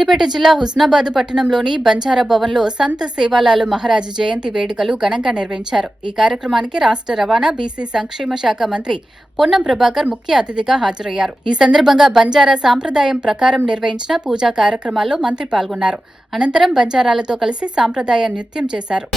సిద్దిపేట జిల్లా హుస్నాబాద్ పట్టణంలోని బంజారా భవన్లో సంత్ సేవాలాల్ మహారాజ్ జయంతి వేడుకలు ఘనంగా నిర్వహించారు. ఈ కార్యక్రమానికి రాష్ట్ర రవాణా బీసీ సంక్షేమ శాఖ మంత్రి పొన్నం ప్రభాకర్ ముఖ్య అతిథిగా హాజరయ్యారు. ఈ సందర్భంగా బంజారా సాంప్రదాయం ప్రకారం నిర్వహించిన పూజా కార్యక్రమాల్లో మంత్రి పాల్గొన్నారు. అనంతరం బంజారాలతో కలిసి సాంప్రదాయ నృత్యం చేశారు.